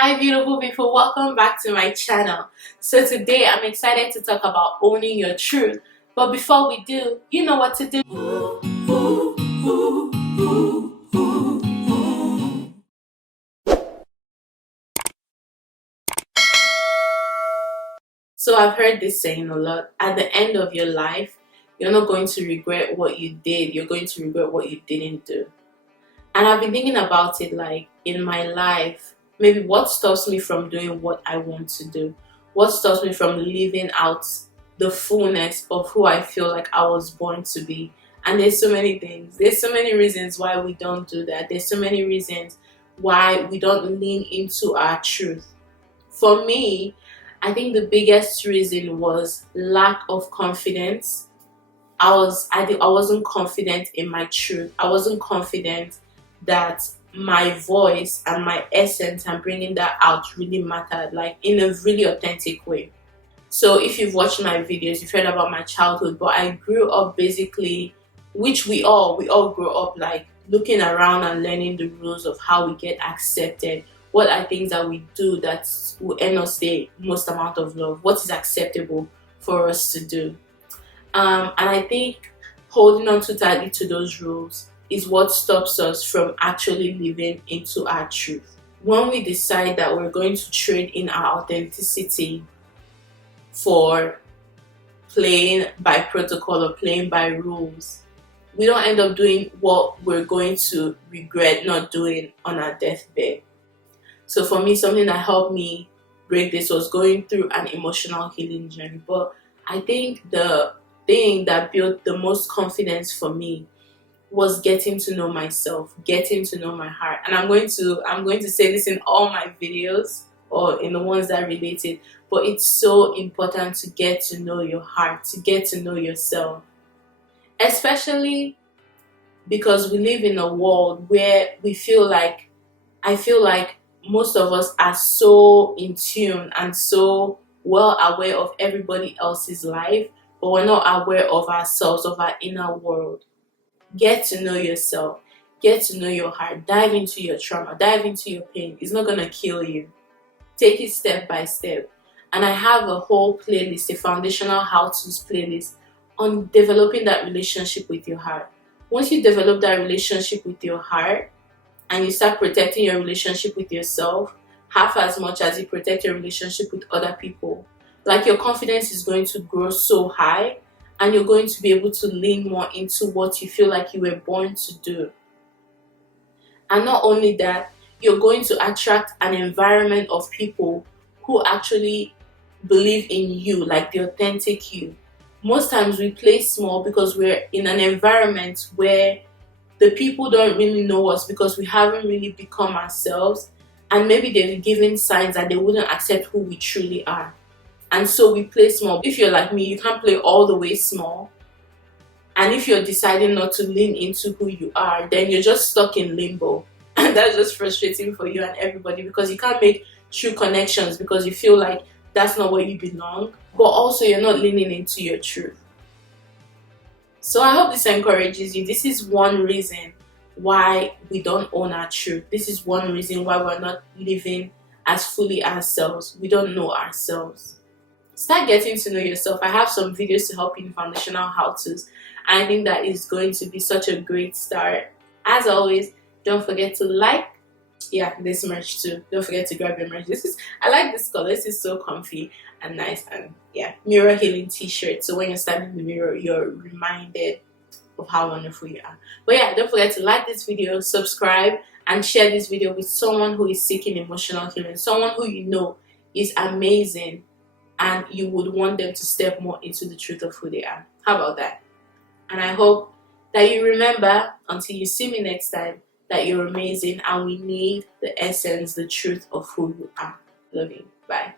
Hi beautiful people, welcome back to my channel. So today I'm excited to talk about owning your truth. But before we do, you know what to do. So I've heard this saying a lot. At the end of your life, you're not going to regret what you did, you're going to regret what you didn't do. And I've been thinking about it, like in my life, maybe what stops me from doing what I want to do? What stops me from living out the fullness of who I feel like I was born to be? And there's so many things. There's so many reasons why we don't do that. There's so many reasons why we don't lean into our truth. For me, I think the biggest reason was lack of confidence. I wasn't confident in my truth. I wasn't confident that my voice and my essence and bringing that out really mattered, like in a really authentic way. So if you've watched my videos, you've heard about my childhood, but I grew up basically, which we all grow up like looking around and learning the rules of how we get accepted. What are things that we do that will earn us the most amount of love? What is acceptable for us to do? And I think holding on too tightly to those rules is what stops us from actually living into our truth. When we decide that we're going to trade in our authenticity for playing by protocol or playing by rules, we don't end up doing what we're going to regret not doing on our deathbed. So for me, something that helped me break this was going through an emotional healing journey. But I think the thing that built the most confidence for me was getting to know myself, getting to know my heart. And I'm going to say this in all my videos or in the ones that relate it, but it's so important to get to know your heart, to get to know yourself. Especially because we live in a world where I feel like most of us are so in tune and so well aware of everybody else's life, but we're not aware of ourselves, of our inner world. Get to know yourself, get to know your heart, dive into your trauma, dive into your pain. It's not gonna kill you. Take it step by step. And I have a whole playlist, a foundational how to's playlist on developing that relationship with your heart. Once you develop that relationship with your heart, and you start protecting your relationship with yourself half as much as you protect your relationship with other people, like your confidence is going to grow so high and you're going to be able to lean more into what you feel like you were born to do. And not only that, you're going to attract an environment of people who actually believe in you, like the authentic you. Most times we play small because we're in an environment where the people don't really know us because we haven't really become ourselves, and maybe they've given signs that they wouldn't accept who we truly are, and so we play small. If you're like me, you can't play all the way small, and if you're deciding not to lean into who you are, then you're just stuck in limbo and that's just frustrating for you and everybody because you can't make true connections because you feel like that's not where you belong, but also you're not leaning into your truth. So I hope this encourages you. This is one reason why we don't own our truth. This is one reason why we're not living as fully ourselves. We don't know ourselves. Start getting to know yourself. I have some videos to help you in foundational how-tos. I think that is going to be such a great start. As always, don't forget to like, yeah, this merch too. Don't forget to grab your merch. I like this color. This is so comfy and nice, and yeah, mirror healing t-shirt. So when you're standing in the mirror, you're reminded of how wonderful you are. But yeah, don't forget to like this video, subscribe, and share this video with someone who is seeking emotional healing, someone who you know is amazing and you would want them to step more into the truth of who they are. How about that? And I hope that you remember, until you see me next time, that you're amazing and we need the essence, the truth of who you are. Love you. Bye.